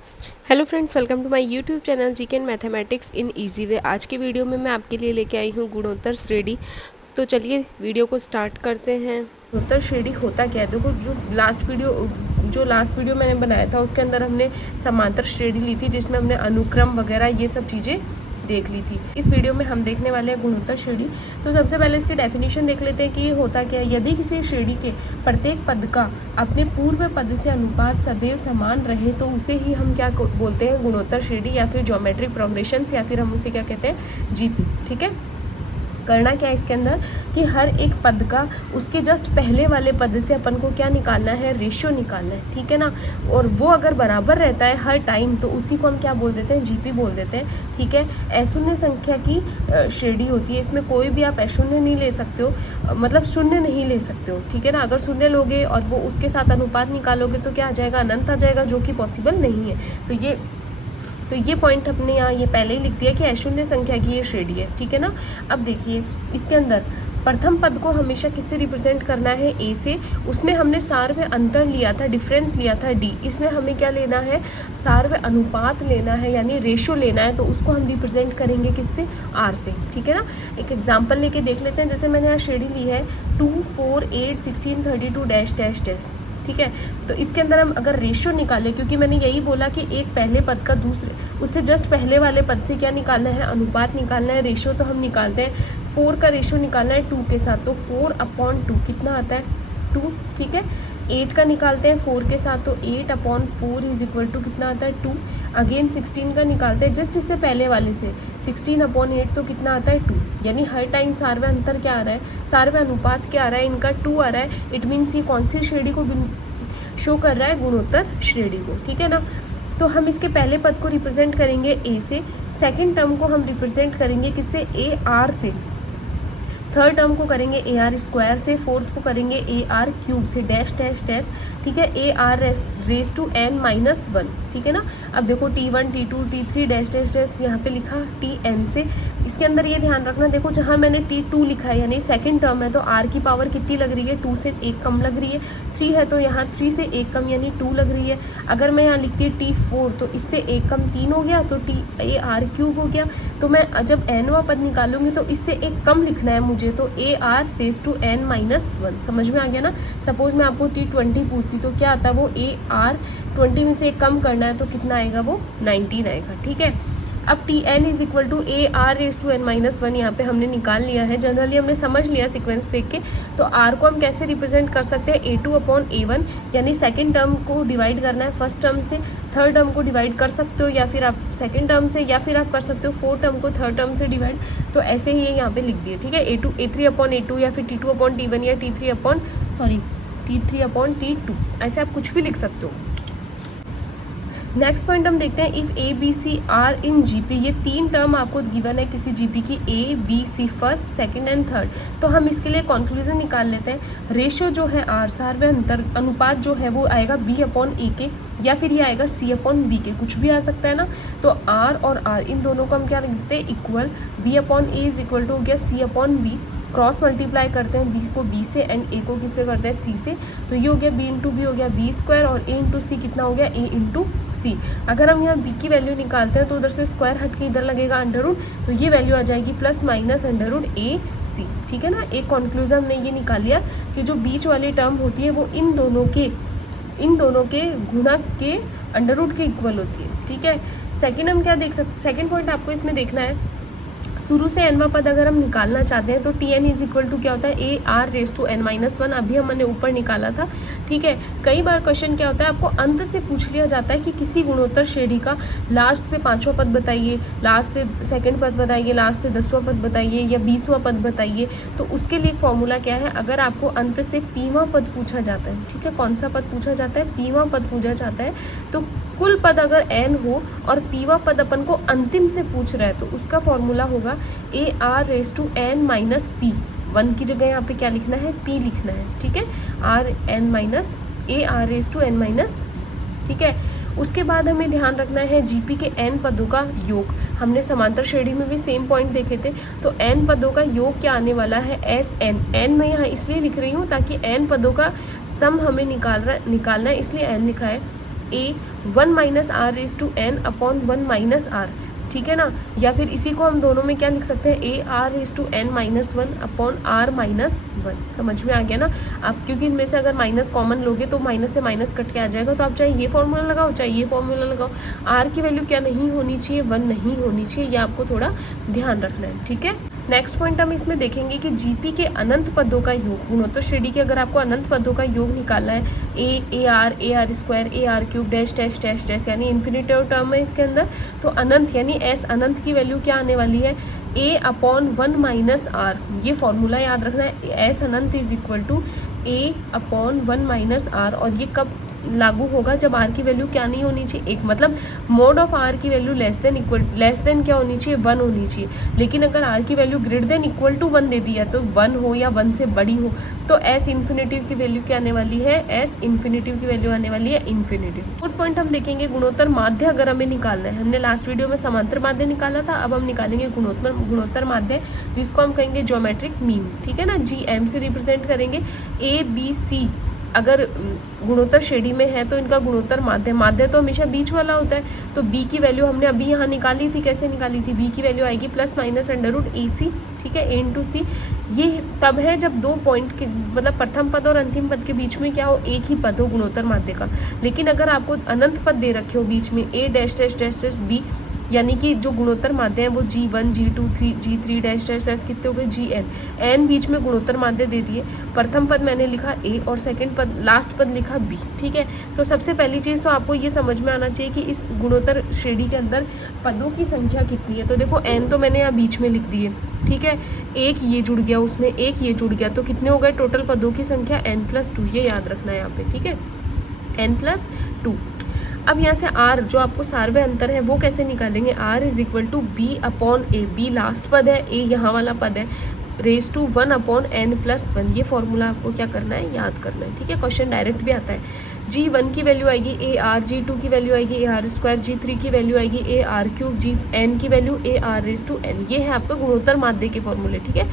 Hello friends, welcome to my YouTube channel GK and mathematics in easy way. आज के video में मैं आपके लिए लेके आई हूँ गुणोत्तर श्रेणी। तो चलिए वीडियो को स्टार्ट करते हैं। गुणोत्तर श्रेणी होता क्या है? देखो, जो लास्ट वीडियो मैंने बनाया था उसके अंदर हमने समांतर श्रेणी ली थी, जिसमें हमने अनुक्रम वगैरह ये सब चीज़ें देख ली थी। इस वीडियो में हम देखने वाले हैं गुणोत्तर श्रेणी। तो सबसे पहले इसकी डेफिनेशन देख लेते हैं कि ये होता क्या है। यदि किसी श्रेणी के प्रत्येक पद का अपने पूर्व पद से अनुपात सदैव समान रहे तो उसे ही हम क्या बोलते हैं? गुणोत्तर श्रेणी, या फिर ज्योमेट्रिक प्रोग्रेशन, या फिर हम उसे क्या कहते हैं? जीपी। ठीक है। करना क्या है इसके अंदर कि हर एक पद का उसके जस्ट पहले वाले पद से अपन को क्या निकालना है? रेशियो निकालना है। ठीक है ना। और वो अगर बराबर रहता है हर टाइम तो उसी को हम क्या बोल देते हैं? जीपी बोल देते हैं। ठीक है। अशून्य संख्या की श्रेणी होती है, इसमें कोई भी आप अशून्य नहीं ले सकते हो, मतलब शून्य नहीं ले सकते हो। ठीक है ना। अगर शून्य लोगे और वो उसके साथ अनुपात निकालोगे तो क्या आ जाएगा? अनंत आ जाएगा, जो कि पॉसिबल नहीं है। तो ये पॉइंट अपने यहाँ ये पहले ही लिख दिया कि अशून्य संख्या की ये श्रेणी है। ठीक है ना। अब देखिए इसके अंदर प्रथम पद को हमेशा किससे रिप्रेजेंट करना है? ए से। उसमें हमने सार्व अंतर लिया था, डिफरेंस लिया था डी। इसमें हमें क्या लेना है? सार्व अनुपात लेना है, यानी रेशो लेना है। तो उसको हम रिप्रेजेंट करेंगे किससे? आर से। ठीक है ना। एक एग्जाम्पल लेके देख लेते हैं। जैसे मैंने यहाँ श्रेणी ली है 2, 4, 8, 16, 32 डैश डैश डैश। ठीक है। तो इसके अंदर हम अगर रेशियो निकालें, क्योंकि मैंने यही बोला कि एक पहले पद का दूसरे उससे जस्ट पहले वाले पद से क्या निकालना है? अनुपात निकालना है। रेशियो तो हम निकालते हैं, 4 का रेशियो निकालना है 2 के साथ, तो 4/2 कितना आता है? 2। ठीक है। 8 का निकालते हैं 4 के साथ, तो 8/4 इज इक्वल टू कितना आता है? 2। अगेन 16 का निकालते हैं जस्ट इससे पहले वाले से, 16/8 तो कितना आता है? 2। यानी हर टाइम सार्व अंतर क्या आ रहा है? सार्व अनुपात क्या आ रहा है? इनका 2 आ रहा है। इट मीन्स ये कौन सी श्रेणी को शो कर रहा है? गुणोत्तर श्रेणी को। ठीक है ना। तो हम इसके पहले पद को रिप्रेजेंट करेंगे ए से, सेकंड टर्म को हम रिप्रेजेंट करेंगे किससे? ए आर से, थर्ड टर्म को करेंगे ए आर स्क्वायर से, फोर्थ को करेंगे ए आर क्यूब से, डैश डैश डैश। ठीक है। A r raise to n-1। ठीक है ना। अब देखो T1, T2, T3 dash dash dash यहाँ पे लिखा Tn से। इसके अंदर ये ध्यान रखना, देखो जहाँ मैंने T2 लिखा है यानी सेकंड टर्म है, तो R की पावर कितनी लग रही है? 2 से 1 कम लग रही है। 3 है तो यहाँ 3 से 1 कम यानी 2 लग रही है। अगर मैं यहाँ लिखती है T4 तो इससे 1 कम 3 हो गया, तो ए आर क्यूब हो गया। तो मैं जब n वां पद निकालूंगी तो इससे 1 कम लिखना है मुझे, तो ए आर रेस टू n-1। समझ में आ गया ना। सपोज मैं आपको T20 पूछती तो क्या आता है? वो ए आर 20 में से 1 कम करना है तो कितना आएगा? वो 19 आएगा। ठीक है। अब Tn is equal to a r raise to n-1 यहाँ पे हमने निकाल लिया है। जनरली हमने समझ लिया सीक्वेंस देख के। तो r को हम कैसे रिप्रेजेंट कर सकते हैं? A2/A1, यानी सेकंड टर्म को डिवाइड करना है फर्स्ट टर्म से, थर्ड टर्म को डिवाइड कर सकते हो, या फिर आप सेकंड टर्म से, या फिर आप कर सकते हो फोर्थ टर्म को थर्ड टर्म से डिवाइड। तो ऐसे ही ये यहाँ पे लिख दिए। ठीक है। A3/A2 या फिर T2/T1 या T3/T2, ऐसे आप कुछ भी लिख सकते हो। नेक्स्ट पॉइंट हम देखते हैं, if a b c are in GP. ये 3 टर्म आपको गिवन है किसी जीपी की, a b c, first, second and third. तो हम इसके लिए कंक्लूजन निकाल लेते हैं। रेशियो जो है आर, सार्व अंतर अनुपात जो है वो आएगा B/A के, या फिर ये आएगा C/B के, कुछ भी आ सकता है ना। तो आर और आर इन दोनों को हम क्या लिख देते हैं? Equal. B/A is equal to हो गया C/B, क्रॉस मल्टीप्लाई करते हैं बी को बी से एंड ए को किससे करते हैं? सी से। तो ये हो गया B/B हो गया B² और A/C कितना हो गया? A/C। अगर हम यहाँ b की वैल्यू निकालते हैं तो उधर से स्क्वायर हट के इधर लगेगा अंडर, तो ये वैल्यू आ जाएगी +-√AC। ठीक है ना। एक कंक्लूजन हमने ये निकाल लिया कि जो बीच वाली टर्म होती है वो इन दोनों के गुणक के अंडर के इक्वल होती है। ठीक है। सेकंड हम क्या देख सकते, सेकंड पॉइंट आपको इसमें देखना है, शुरू से n वां पद अगर हम निकालना चाहते हैं तो Tn इज इक्वल टू क्या होता है? A r raise to n-1। अभी हमने ऊपर निकाला था। ठीक है। कई बार क्वेश्चन क्या होता है, आपको अंत से पूछ लिया जाता है कि किसी गुणोत्तर श्रेणी का लास्ट से 5वां पद बताइए, लास्ट से सेकंड पद बताइए, लास्ट से 10वां पद बताइए, या 20वां पद बताइए। तो उसके लिए फॉर्मूला क्या है? अगर आपको अंत से Pवां पद पूछा जाता है, ठीक है, कौन सा पद पूछा जाता है? Pवां पद पूछा जाता है। तो कुल पद अगर n हो और Pवां पद अपन को अंतिम से पूछ रहा है तो उसका फॉर्मूला होगा ए आर रेस टू n-P। 1 की जगह यहाँ पे क्या लिखना है? P लिखना है। ठीक है। A r raise to n-P। ठीक है। उसके बाद हमें ध्यान रखना है जीपी के n पदों का योग। हमने समांतर श्रेणी में भी सेम पॉइंट देखे थे। तो n पदों का योग क्या आने वाला है? Sn। n मैं यहाँ इसलिए लिख रही हूँ ताकि n पदों का सम हमें निकालना है, इसलिए n लिखा है। A 1 minus r raise to n upon 1 minus r, ठीक है ना। या फिर इसी को हम दोनों में क्या लिख सकते हैं, a r raise to n minus 1 upon r minus 1। समझ में आ गया ना आप, क्योंकि इनमें से अगर माइनस कॉमन लोगे तो माइनस से माइनस कट के आ जाएगा, तो आप चाहे ये फॉर्मूला लगाओ चाहे ये फॉर्मूला लगाओ, आर की वैल्यू क्या नहीं होनी चाहिए, 1 नहीं होनी चाहिए, ये आपको थोड़ा ध्यान रखना है, ठीक है। नेक्स्ट पॉइंट हम इसमें देखेंगे कि जीपी के अनंत पदों का योग, गुणोत्तर श्रेणी के अगर आपको अनंत पदों का योग निकालना है, a r square, A r cube, dash dash dash dash, यानी इन्फिनिटिव टर्म है इसके अंदर, तो अनंत यानी एस अनंत की वैल्यू क्या आने वाली है, ए अपॉन 1 माइनस आर। ये फॉर्मूला याद रखना है, एस अनंत is equal to a upon 1 minus r. और ये कब लागू होगा, जब आर की वैल्यू क्या नहीं होनी चाहिए, एक मतलब मोड ऑफ आर की वैल्यू लेस देन क्या होनी चाहिए, 1 होनी चाहिए। लेकिन अगर आर की value greater than equal to 1 दे दिया, तो 1 हो या 1 से बड़ी हो, तो एस इन्फिनिटिव की वैल्यू क्या आने वाली है, एस इन्फिनिटिव की वैल्यू आने वाली है इन्फिनिटिव। फोर्थ पॉइंट हम देखेंगे गुणोत्तर माध्य अगर हमें निकालना है। हमने लास्ट वीडियो में समांतर माध्य निकाला था, अब हम निकालेंगे गुणोत्तर माध्य, जिसको हम कहेंगे ज्योमेट्रिक मीन, ठीक है ना। जी एम से रिप्रेजेंट करेंगे, ए बी सी अगर गुणोत्तर श्रेणी में है तो इनका गुणोत्तर माध्य तो हमेशा बीच वाला होता है। तो b की वैल्यू हमने अभी यहाँ निकाली थी, कैसे निकाली थी, b की वैल्यू आएगी प्लस माइनस अंडर रूट ए सी, ठीक है, ए इंटू सी। ये तब है जब दो पॉइंट के मतलब प्रथम पद और अंतिम पद के बीच में क्या हो, एक ही पद हो गुणोत्तर माध्य का। लेकिन अगर आपको अनंत पद दे रखे हो बीच में, a dash dash dash dash b, यानी कि जो गुणोत्तर माध्य है वो G1 G2 G3 dash dash dash कितने हो गए, Gn बीच में गुणोत्तर माध्य दे दिए। प्रथम पद मैंने लिखा A और सेकंड पद लास्ट पद लिखा B, ठीक है। तो सबसे पहली चीज़ तो आपको ये समझ में आना चाहिए कि इस गुणोत्तर श्रेणी के अंदर पदों की संख्या कितनी है। तो देखो n तो मैंने यहाँ बीच में लिख दिए, ठीक है, एक ये जुड़ गया उसमें, एक ये जुड़ गया, तो कितने हो गए टोटल पदों की संख्या n+2। ये याद रखना है यहाँ पे, ठीक है, n+2। अब यहाँ से r जो आपको सार्वय अंतर है वो कैसे निकालेंगे, r is equal to b upon a, b last पद है, a यहाँ वाला पद है, रेज टू 1 अपॉन n+1। ये फॉर्मूला आपको क्या करना है, याद करना है, ठीक है। क्वेश्चन डायरेक्ट भी आता है। G1 की वैल्यू आएगी ए आर, G2 की वैल्यू आएगी ए आर स्क्वायर, G3 की वैल्यू आएगी ए आर क्यूब, Gn की वैल्यू a r raise to n। ये है आपका गुणोत्तर माध्य के फॉर्मूले, ठीक है।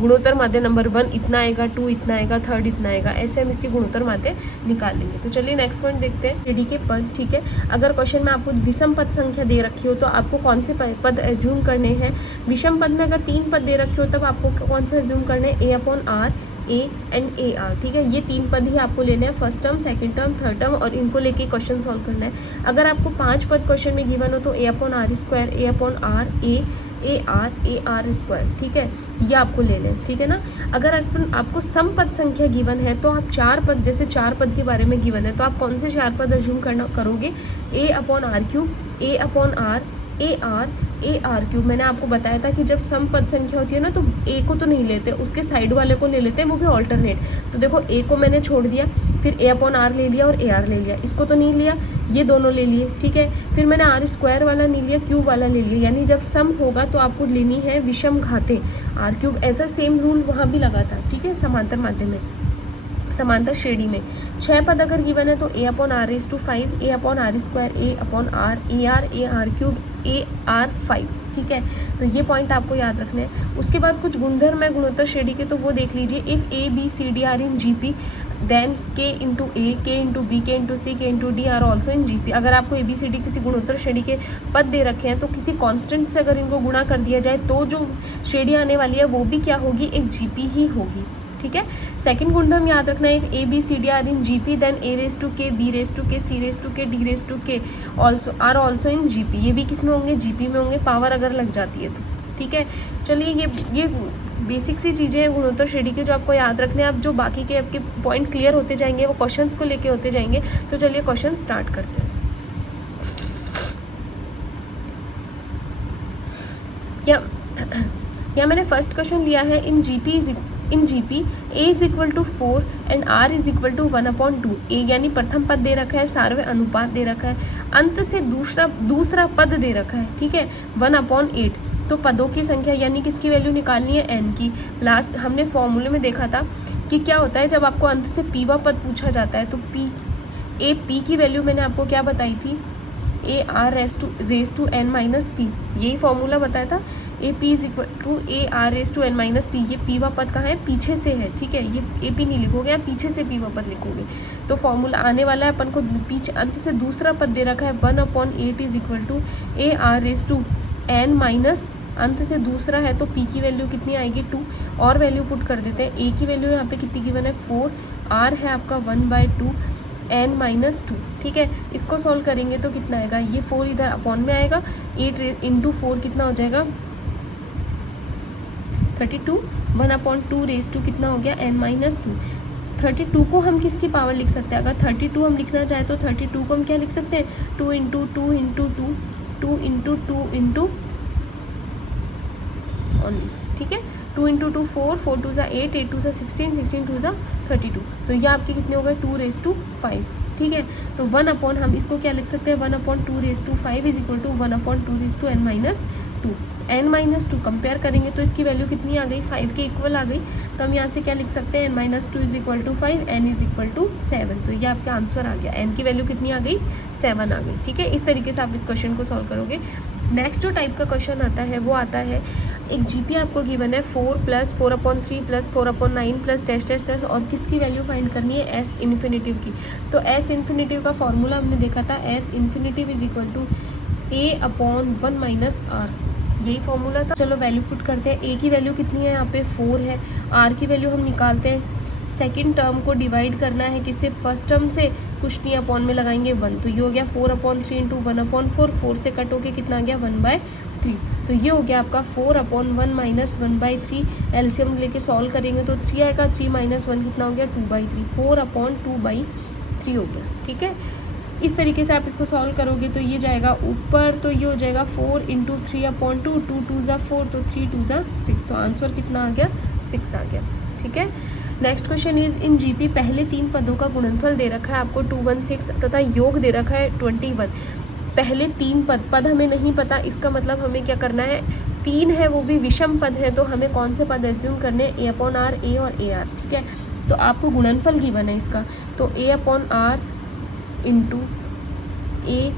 गुणोत्तर माध्य नंबर 1 इतना आएगा, 2 इतना आएगा, 3 इतना आएगा, ऐसे हम इसके गुणोत्तर माध्य निकाल लेंगे। तो चलिए नेक्स्ट पॉइंट देखते हैं, श्रेणी के पद, ठीक है। अगर क्वेश्चन में आपको विषम पद संख्या दे रखी हो तो आपको कौन से पद एज्यूम करने हैं। विषम पद में अगर 3 पद दे रखे हो तब आपको कौन सा एज्यूम करना है, a upon r, a and a r, ठीक है। ये 3 पद ही आपको लेने हैं, first term, second term, third term, और इनको लेके क्वेश्चन सॉल्व करना है। अगर आपको 5 पद क्वेश्चन में गिवन हो तो a upon r square, a upon r, a r square, ठीक है, ये आपको ले लें, ठीक है ना। अगर आपको सम पद संख्या गिवन है तो आप 4 पद, जैसे 4 पद के बारे में गिवन है तो आप कौन से 4 पद एज्यूम करोगे, a upon r cube, a upon r, a r cube. मैंने आपको बताया था कि जब सम पद संख्या होती है ना तो ए को तो नहीं लेते, उसके साइड वाले को ले लेते हैं, वो भी ऑल्टरनेट। तो देखो ए को मैंने छोड़ दिया, फिर ए अपॉन आर ले लिया और ए आर ले लिया, इसको तो नहीं लिया, ये दोनों ले लिए, ठीक है। फिर मैंने आर स्क्वायर वाला नहीं लिया, क्यूब वाला ले लिया, यानी जब सम होगा तो आपको लेनी है विषम घातें, आर क्यूब। ऐसा सेम रूल वहाँ भी लगा था, ठीक है, समांतर माध्य में, समांतर श्रेणी में। 6 पद अगर गिवन है तो a upon r raise to 5, a upon r square, a upon r, a r cube, a r 5, ठीक है। तो ये पॉइंट आपको याद रखने हैं। उसके बाद कुछ गुणधर्म है गुणोत्तर श्रेणी के, तो वो देख लीजिए। If a b c d are in G P then k into a, k into b, k into c, k into d are also in G P. अगर आपको ए बी सी डी किसी गुणोत्तर श्रेणी के पद दे रखे हैं तो किसी कांस्टेंट से अगर इनको गुणा कर दिया जाए तो जो श्रेणी आने वाली है वो भी क्या होगी, एक जी पी ही होगी, ठीक है। सेकंड गुणधर्म याद रखना है, a b c d are in G P then a raise to k, b raise to k, c raise to k, d raise to k also are also in G P. ये भी किस में होंगे, G P में होंगे, power अगर लग जाती है तो, ठीक है। चलिए ये बेसिक सी चीज़ें हैं गुणोत्तर श्रेणी की जो आपको याद रखने हैं। अब जो बाकी के आपके पॉइंट क्लियर होते जाएंगे वो क्वेश्चंस को लेके होते जाएंगे। तो चलिए क्वेश्चन स्टार्ट करते हैं। या मैंने फर्स्ट क्वेश्चन लिया है, in G P a is equal to 4 and r is equal to 1/2। A यानी प्रथम पद दे रखा है, सार्वय अनुपात दे रखा है, अंत से दूसरा पद दे रखा है, ठीक है, 1/8। तो पदों की संख्या यानी किसकी वैल्यू निकालनी है, एन की। लास्ट हमने फॉर्मूले में देखा था कि क्या होता है जब आपको अंत से पीवा पद पूछा जाता है तो पी की वैल्यू मैंने आपको क्या बताई थी, a r raise to n minus p, यही फॉर्मूला बताया था, a p is equal to a r raise to n minus p. ये पी वा पद कहाँ है, पीछे से है, ठीक है, ये ए पी नहीं लिखोगे, आप पीछे से पी वा पद लिखोगे। तो फॉर्मूला आने वाला है अपन को पीछे अंत से दूसरा पद दे रखा है 1/8 is equal to a r raise to n minus अंत से दूसरा है, तो पी की वैल्यू कितनी आएगी 2, और वैल्यू पुट कर देते हैं। ए की वैल्यू यहाँ पे कितनी गिवन है 4, आर है आपका 1/2 एन माइनस 2, ठीक है। इसको सॉल्व करेंगे तो कितना आएगा, ये 4 इधर अपॉन में आएगा, 8 इंटू 4 कितना हो जाएगा 32, 1/2 रेस टू कितना हो गया n माइनस 2। 32 को हम किसकी पावर लिख सकते हैं, अगर 32 हम लिखना चाहें तो 32 को हम क्या लिख सकते हैं 2 into 2 into 2 2 into 2 into only, ठीक है, 2 इंटू 2 4 4 2 ज़ा 8 8 2 ज़ा 16 16 2 ज़ा 32, तो ये आपके कितने हो गए 2 रेस टू 5, ठीक है। तो 1 अपॉन हम इसको क्या लिख सकते हैं 1/2 raise to 5 is equal to 1/2 raise to n minus 2। n minus 2 compare करेंगे तो इसकी वैल्यू कितनी आ गई 5 के इक्वल आ गई, तो हम यहाँ से क्या लिख सकते हैं n minus 2 is equal to 5 n is equal to 7। तो ये आपका आंसर आ गया, n की वैल्यू कितनी आ गई 7 आ गई, ठीक है। इस तरीके से आप इस क्वेश्चन को सॉल्व करोगे। नेक्स्ट जो टाइप का क्वेश्चन आता है वो आता है, एक जीपी आपको गिवन है 4 + 4/3 + 4/9 + डैश डैश डैश, और किसकी वैल्यू फाइंड करनी है एस इन्फिनेटिव की। तो एस इन्फिनेटिव का फॉर्मूला हमने देखा था, s infinitive is equal to a/1 minus r, यही फॉर्मूला था। चलो वैल्यू पुट करते हैं, ए की वैल्यू कितनी है यहाँ पे 4 है, आर की वैल्यू हम निकालते हैं, सेकंड टर्म को डिवाइड करना है किससे फर्स्ट टर्म से, कुछ नहीं अपॉन में लगाएंगे 1, तो ये हो गया 4/3 इंटू 1/4, 4 से कट होके कितना आ गया 1/3, तो ये हो गया आपका 4/1 माइनस 1/3, एलसीएम लेके सॉल्व करेंगे तो 3 आएगा, 3 माइनस 1 कितना हो गया 2/3, 4/2/3 हो गया, ठीक है। इस तरीके से आप इसको सॉल्व करोगे तो ये जाएगा ऊपर, तो ये हो जाएगा 4 इंटू 3/2, 2 2 ज़ा 4, तो 3 2 ज़ा 6, तो आंसर कितना आ गया 6 आ गया, ठीक है। Next question is in GP पहले 3 पदों का गुणनफल दे रखा है आपको 216 तथा योग दे रखा है 21। पहले 3 पद हमें नहीं पता, इसका मतलब हमें क्या करना है, 3 है वो भी विषम पद है, तो हमें कौन से पद एज्यूम करने हैं a/r, a और ar, ठीक है। तो आपको गुणनफल गिवन है इसका, तो a/r इंटू ए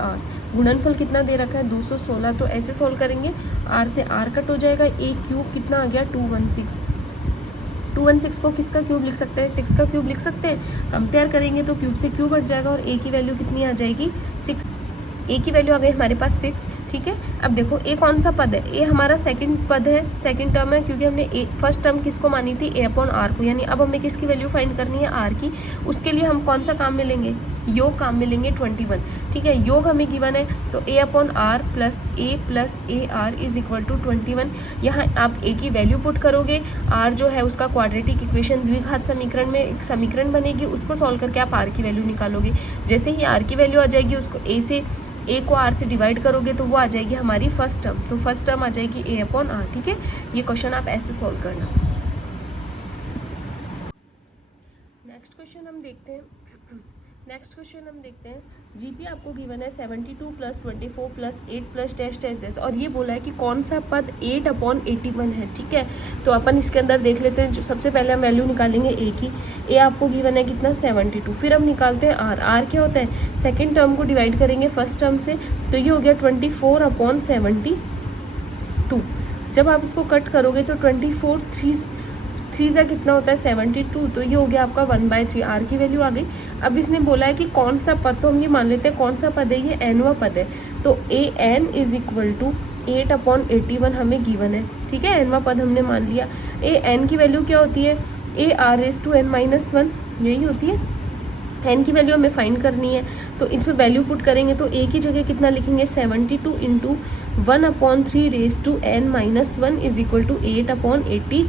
आर, गुणनफल कितना दे रखा है 216, तो ऐसे सोल्व करेंगे, r से r कट हो जाएगा, a क्यूब कितना आ गया 216, 216 को किसका क्यूब लिख सकते हैं 6 का क्यूब लिख सकते हैं, कंपेयर करेंगे तो क्यूब से क्यूब हट जाएगा और a की वैल्यू कितनी आ जाएगी 6, ए की वैल्यू आ गई हमारे पास 6, ठीक है। अब देखो ए कौन सा पद है, ए हमारा सेकंड पद है, सेकंड टर्म है, क्योंकि हमने ए फर्स्ट टर्म किसको मानी थी a/r को, यानी अब हमें किसकी वैल्यू फाइंड करनी है r की। उसके लिए हम कौन सा काम में लेंगे, योग काम में लेंगे 21, ठीक है। योग हमें गिवन है तो a/r plus ar is equal to 21। यहाँ आप a की वैल्यू पुट करोगे, r जो है उसका क्वाड्रेटिक इक्वेशन द्विघात समीकरण में एक समीकरण बनेगी, उसको सॉल्व करके आप r की वैल्यू निकालोगे। जैसे ही r की वैल्यू आ जाएगी, उसको a को r से डिवाइड करोगे तो वो आ जाएगी हमारी फर्स्ट टर्म, तो फर्स्ट टर्म आ जाएगी a/r, ठीक है। ये क्वेश्चन आप ऐसे सॉल्व करना। नेक्स्ट क्वेश्चन हम देखते हैं, जीपी आपको गिवन है 72 + 24 + 8 + डैश डैश डैश, और ये बोला है कि कौन सा पद 8/81 है, ठीक है। तो अपन इसके अंदर देख लेते हैं, जो सबसे पहले हम वैल्यू निकालेंगे ए की, ए आपको गिवन है कितना 72, फिर हम निकालते हैं आर क्या होता है, सेकेंड टर्म को डिवाइड करेंगे फर्स्ट टर्म से, तो ये हो गया 24/72। जब आप इसको कट करोगे तो 24 3 ज़ा कितना होता है 72, तो ये हो गया आपका 1/3, आर की वैल्यू आ गई। अब इसने बोला है कि कौन सा पद, तो हम ये मान लेते हैं कौन सा पद है, ये n वां पद है, तो an इज इक्वल टू 8/81 हमें गिवन है, ठीक है, n वां पद हमने मान लिया। n की वैल्यू क्या होती है ar⁻n-1, यही होती है, n की वैल्यू हमें फाइंड करनी है, तो इन पर वैल्यू पुट करेंगे तो a की जगह कितना लिखेंगे 72 into 1/3n-1 is equal to 8/81।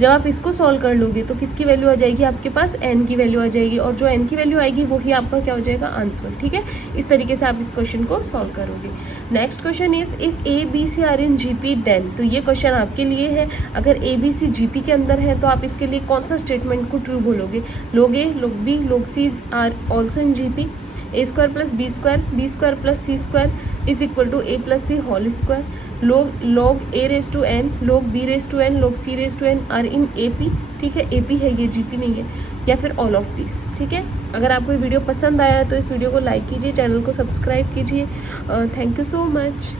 जब आप इसको सॉल्व कर लोगे तो किसकी वैल्यू आ जाएगी आपके पास, n की वैल्यू आ जाएगी, और जो n की वैल्यू आएगी वही आपका क्या हो जाएगा आंसर, ठीक है। इस तरीके से आप इस क्वेश्चन को सॉल्व करोगे। Next question is if a b c are in GP then, तो ये क्वेश्चन आपके लिए है, अगर ए बी सी जीपी के अंदर है तो आप इसके लिए कौन सा स्टेटमेंट को ट्रू बोलोगे, लोग ए log b log c are also in GP, a² + b² + c² is equal to a + c whole square, log a⁻n log b⁻n log c⁻n are in AP, ठीक है, AP है ये GP नहीं है, या फिर ऑल ऑफ दिस, ठीक है। अगर आपको ये वीडियो पसंद आया तो इस वीडियो को लाइक कीजिए, चैनल को सब्सक्राइब कीजिए। Thank you so much.